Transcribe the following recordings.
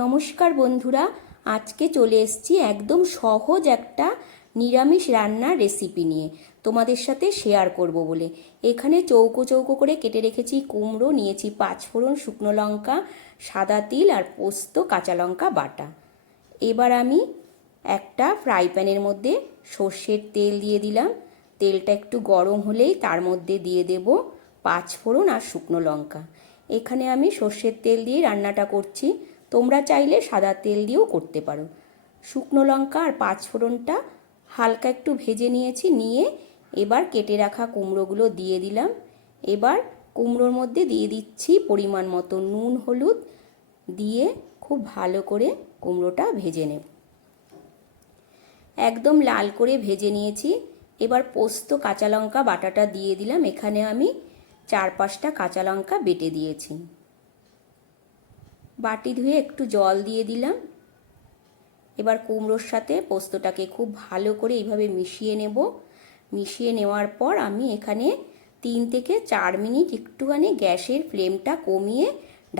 নমস্কার বন্ধুরা, আজকে চলে এসেছি একদম সহজ একটা নিরামিষ রান্নার রেসিপি নিয়ে তোমাদের সাথে শেয়ার করব বলে। এখানে চৌকো চৌকো করে কেটে রেখেছি কুমড়ো, নিয়েছি পাঁচফোড়ন, শুকনো লঙ্কা, সাদা তিল আর পোস্ত, কাঁচা লঙ্কা বাটা। এবার আমি একটা ফ্রাই প্যানের মধ্যে সর্ষের তেল দিয়ে দিলাম। তেলটা একটু গরম হলেই তার মধ্যে দিয়ে দেব পাঁচফোড়ন আর শুকনো লঙ্কা। এখানে আমি সর্ষের তেল দিয়ে রান্নাটা করছি, তোমরা চাইলে সাদা তেল দিয়েও করতে পারো। শুকনো লঙ্কা আর পাঁচফোড়নটা হালকা একটু ভেজে নিয়েছি, নিয়ে এবার কেটে রাখা কুমড়োগুলো দিয়ে দিলাম। এবার কুমড়োর মধ্যে দিয়ে দিচ্ছি পরিমাণ মতো নুন, হলুদ দিয়ে খুব ভালো করে কুমড়োটা ভেজে নেব। একদম লাল করে ভেজে নিয়েছি। এবার পোস্ত, কাঁচা লঙ্কা বাটাটা দিয়ে দিলাম। এখানে আমি 4-5টা কাঁচা লঙ্কা বেটে দিয়েছি। বাটি ধুয়ে একটু জল দিয়ে দিলাম। এবার কুমড়োর সাথে পোস্তটাকে খুব ভালো করে এইভাবে মিশিয়ে নেব। মিশিয়ে নেওয়ার পর আমি এখানে 3 থেকে 4 মিনিট একটুখানি গ্যাসের ফ্লেমটা কমিয়ে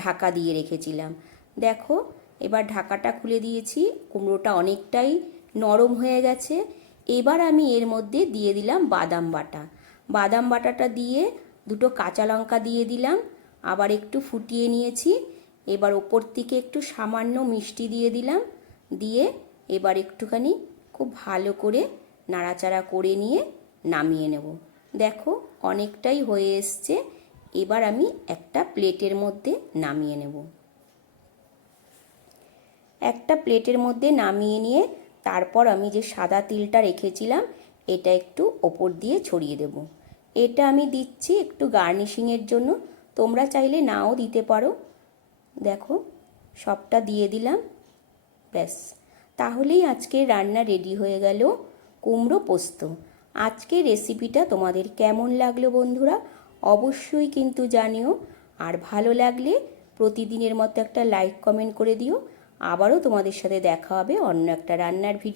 ঢাকা দিয়ে রেখেছিলাম। দেখো, এবার ঢাকাটা খুলে দিয়েছি। কুমড়োটা অনেকটাই নরম হয়ে গেছে। এবার আমি এর মধ্যে দিয়ে দিলাম বাদাম বাটা। বাদাম বাটাটা দিয়ে 2টো কাঁচা লঙ্কা দিয়ে দিলাম, আবার একটু ফুটিয়ে নিয়েছি। এবার ওপর থেকে একটু সামান্য মিষ্টি দিয়ে দিলাম, দিয়ে এবার একটুখানি খুব ভালো করে নাড়াচাড়া করে নিয়ে নামিয়ে নেব। দেখো, অনেকটাই হয়ে এসছে। এবার আমি একটা প্লেটের মধ্যে নামিয়ে নেব। একটা প্লেটের মধ্যে নামিয়ে নিয়ে তারপর আমি যে সাদা তিলটা রেখেছিলাম এটা একটু ওপর দিয়ে ছড়িয়ে দেব। এটা আমি দিচ্ছি একটু গার্নিশিংয়ের জন্য, তোমরা চাইলে নাও দিতে পারো। দেখো, সবটা দিয়ে দিলাম। ব্যাস, তাহলেই আজকের রান্না রেডি হয়ে গেল, কুমড়ো পোস্ত। আজকের রেসিপিটা তোমাদের কেমন লাগলো বন্ধুরা, অবশ্যই কিন্তু জানিও। আর ভালো লাগলে প্রতিদিনের মতো একটা লাইক কমেন্ট করে দিও। আবারও তোমাদের সাথে দেখা হবে অন্য একটা রান্নার ভিডিও।